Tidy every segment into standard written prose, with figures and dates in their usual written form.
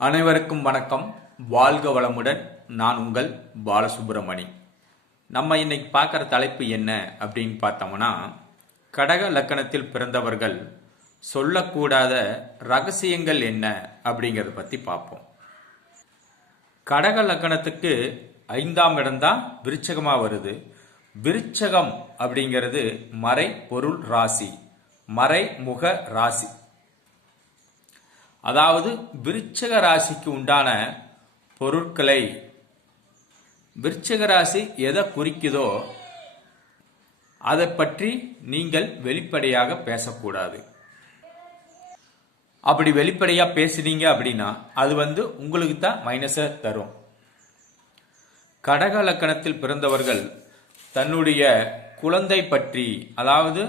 அனைவருக்கும் வணக்கம். வாழ்க வளமுடன். நான் உங்கள் பாலசுப்ரமணி. நம்ம இன்னைக்கு பார்க்குற தலைப்பு என்ன அப்படின்னு பார்த்தோம்னா, கடக லக்கணத்தில் பிறந்தவர்கள் சொல்லக்கூடாத ரகசியங்கள் என்ன அப்படிங்கிறத பற்றி பார்ப்போம். கடக லக்கணத்துக்கு 5ஆம் இடம்தான் விருச்சகமாக வருது. விருச்சகம் அப்படிங்கிறது மறை பொருள் ராசி, மறைமுக ராசி. அதாவது விருச்சக ராசிக்கு உண்டான பொருட்களை விருச்சக ராசி எதை குறிக்குதோ அதை பற்றி நீங்கள் வெளிப்படையாக பேசக்கூடாது. அப்படி வெளிப்படையாக பேசுனீங்க அப்படின்னா அது உங்களுக்கு தான் மைனஸை தரும். கடக லக்கணத்தில் பிறந்தவர்கள் தன்னுடைய குழந்தை பற்றி, அதாவது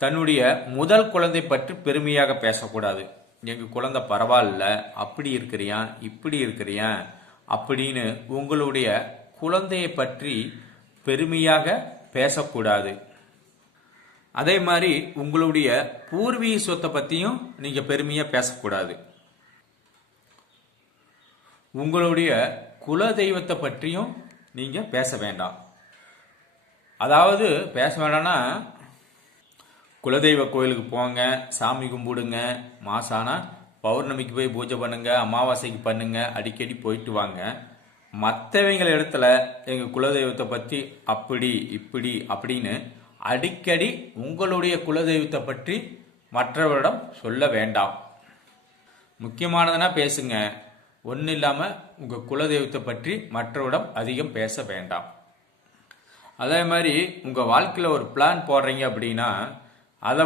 தன்னுடைய முதல் குழந்தை பற்றி பெருமையாக பேசக்கூடாது. எங்கள் குழந்தை பரவாயில்ல, அப்படி இருக்கிறியா இப்படி இருக்கிறியா அப்படின்னு உங்களுடைய குழந்தையை பற்றி பெருமையாக பேசக்கூடாது. அதே மாதிரி உங்களுடைய பூர்வீக சொத்தை பற்றியும் நீங்கள் பெருமையாக பேசக்கூடாது. உங்களுடைய குல தெய்வத்தை பற்றியும் நீங்கள் பேச வேண்டாம். அதாவது பேச வேண்டாம்னா, குலதெய்வ கோயிலுக்கு போங்க, சாமி கும்பிடுங்க, மாசானா பௌர்ணமிக்கு போய் பூஜை பண்ணுங்க, அமாவாசைக்கு பண்ணுங்க, அடிக்கடி போயிட்டு வாங்க. மற்றவங்கள இடத்துல எங்கள் குலதெய்வத்தை பற்றி அப்படி இப்படி அப்படின்னு அடிக்கடி உங்களுடைய குலதெய்வத்தை பற்றி மற்றவரிடம் சொல்ல வேண்டாம். முக்கியமானதுன்னா பேசுங்க, ஒன்றும் இல்லாமல் உங்கள் குலதெய்வத்தை பற்றி மற்றவரிடம் அதிகம் பேச வேண்டாம். அதே மாதிரி உங்கள் வாழ்க்கையில் ஒரு பிளான் போடுறீங்க அப்படின்னா அதை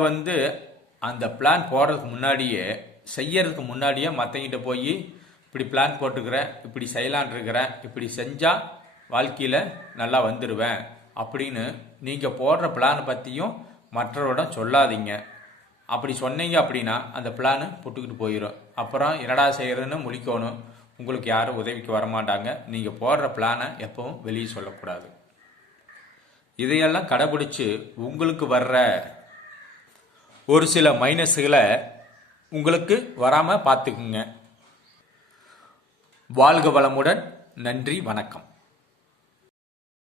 அந்த பிளான் போடுறதுக்கு முன்னாடியே, செய்யறதுக்கு முன்னாடியே மற்றங்கிட்ட போய் இப்படி பிளான் போட்டுக்கிறேன், இப்படி செய்யலான் இருக்கிறேன், இப்படி செஞ்சால் வாழ்க்கையில் நல்லா வந்துடுவேன் அப்படின்னு நீங்கள் போடுற பிளானை பற்றியும் மற்றவரிடம் சொல்லாதீங்க. அப்படி சொன்னீங்க அப்படின்னா அந்த பிளானு புட்டுக்கிட்டு போயிடும். அப்புறம் என்னடா செய்கிறதுன்னு முழிக்கணும். உங்களுக்கு யாரும் உதவிக்கு வரமாட்டாங்க. நீங்கள் போடுற பிளானை எப்பவும் வெளியே சொல்லக்கூடாது. இதையெல்லாம் கடைபிடிச்சு உங்களுக்கு வர்ற ஒரு சில மைனஸ்களை உங்களுக்கு வராமல் பார்த்துக்குங்க. வாழ்க வளமுடன். நன்றி, வணக்கம்.